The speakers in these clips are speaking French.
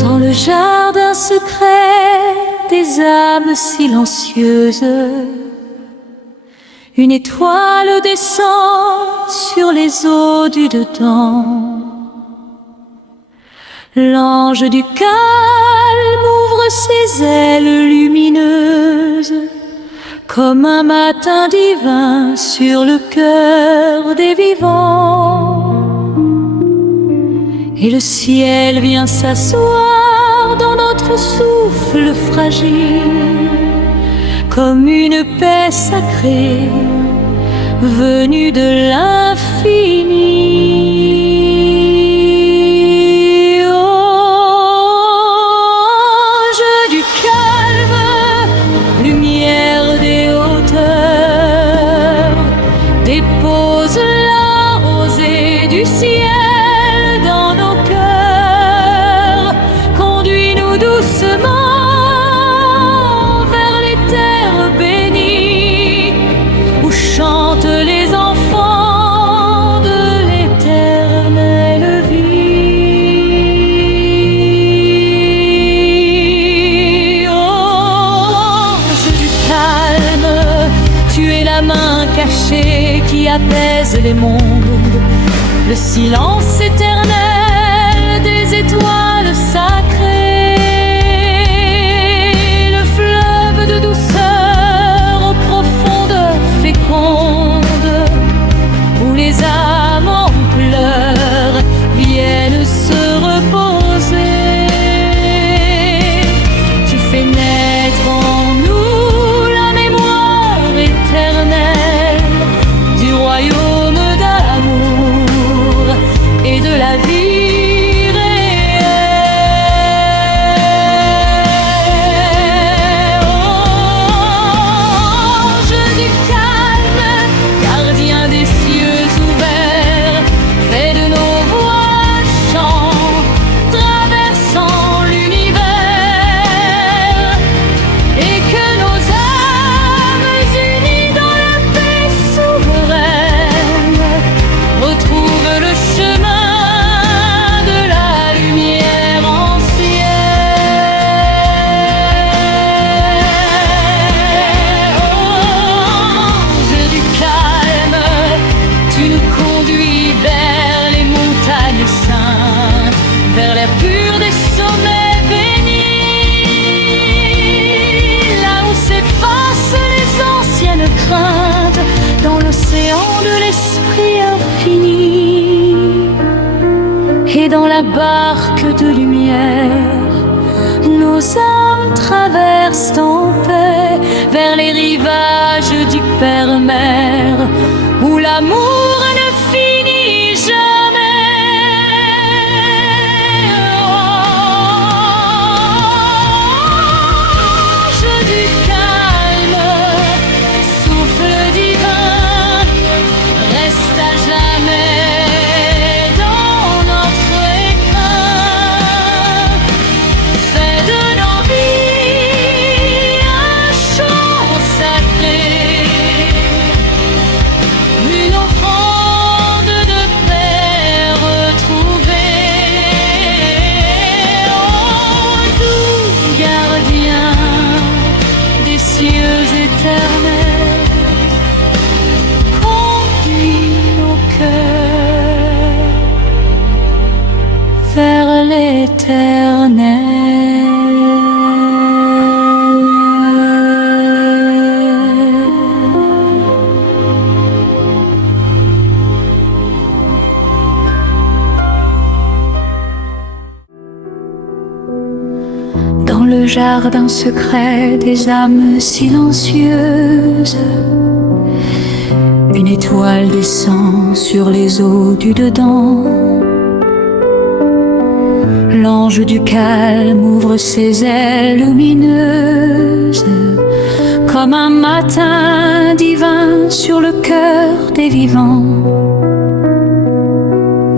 Dans le jardin secret des âmes silencieuses, une étoile descend sur les eaux du dedans. L'ange du calme ouvre ses ailes lumineuses comme un matin divin sur le cœur des vivants. Et le ciel vient s'asseoir dans notre souffle fragile, comme une paix sacrée venue de l'infini. Ange du calme, lumière des hauteurs, dépose la rosée du ciel dans nos cœurs. Conduis-nous doucement vers les terres bénies, où chantent les enfants de l'éternelle vie. Ange du calme, tu es la main cachée qui apaise les mondes, le silence éternel des étoiles sacrées, le fleuve de douceur aux profondeurs fécondes, où les âmes en pleurs viennent se reposer. Tu fais naître en nous la mémoire éternelle du royaume d'amour et de la vie réelle. Ange du calme, gardien des cieux ouverts, fais de nos voix chants traversant l'univers, et que nos âmes unies dans la paix souveraine retrouvent le chemin de la lumière ancienne. Ange du calme, tu nous conduis vers les montagnes saintes, vers l'air pur des sommets bénis, là où s'effacent les anciennes craintes, dans l'océan de l'esprit infini. Et dans la barque de lumière, nos âmes traversent en paix vers les rivages du Père-Mère, où l'amour ne finit jamais. Ange du calme, souffle divin, reste à jamais dans notre écrin. Fais de nos vies un chant sacré, une offrande de paix retrouvée. Oh, doux gardien des cieux éternels, conduis nos cœurs vers l'éternel. Dans le jardin secret des âmes silencieuses, une étoile descend sur les eaux du dedans. L'ange du calme ouvre ses ailes lumineuses comme un matin divin sur le cœur des vivants.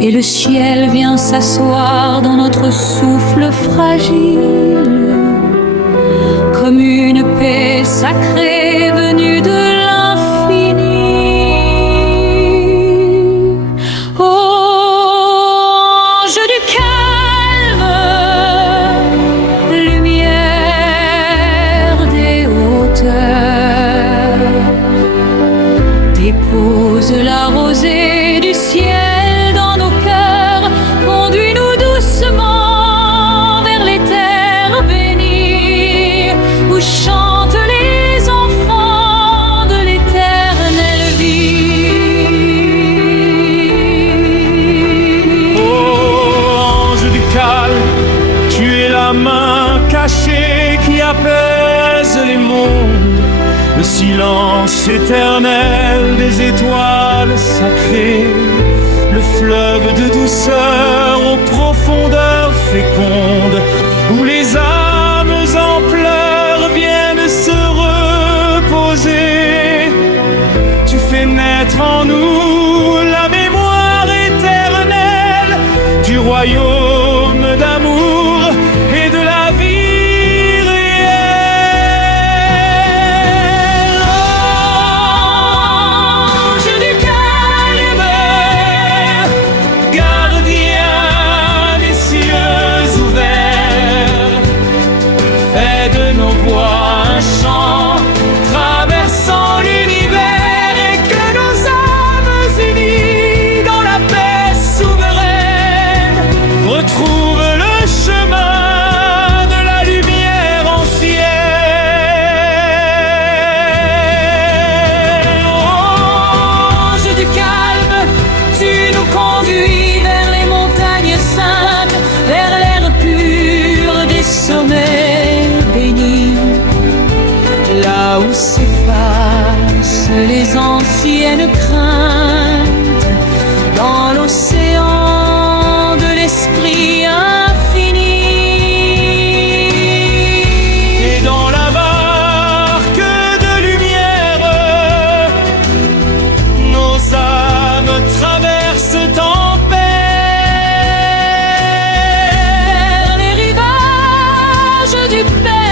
Et le ciel vient s'asseoir dans notre souffle fragile, comme apaise les mondes, le silence éternel des étoiles sacrées, le fleuve de douceur aux profondeurs fécondes, où les âmes en pleurs viennent se reposer. Tu fais naître en nous la mémoire éternelle du royaume d'amour et de la vie réelle. Ange du calme, gardien des cieux ouverts, fais de nos voix un chant traversant l'univers, et que nos âmes unies dans la paix souveraine retrouvent le chemin de la lumière ancienne. Ange du calme, tu nous conduis vers les montagnes saintes, vers l'air pur des sommets bénis, là où s'effacent les anciennes craintes, dans l'océan de l'esprit infini. Et dans la barque de lumière, nos âmes traversent en paix vers les rivages du Père.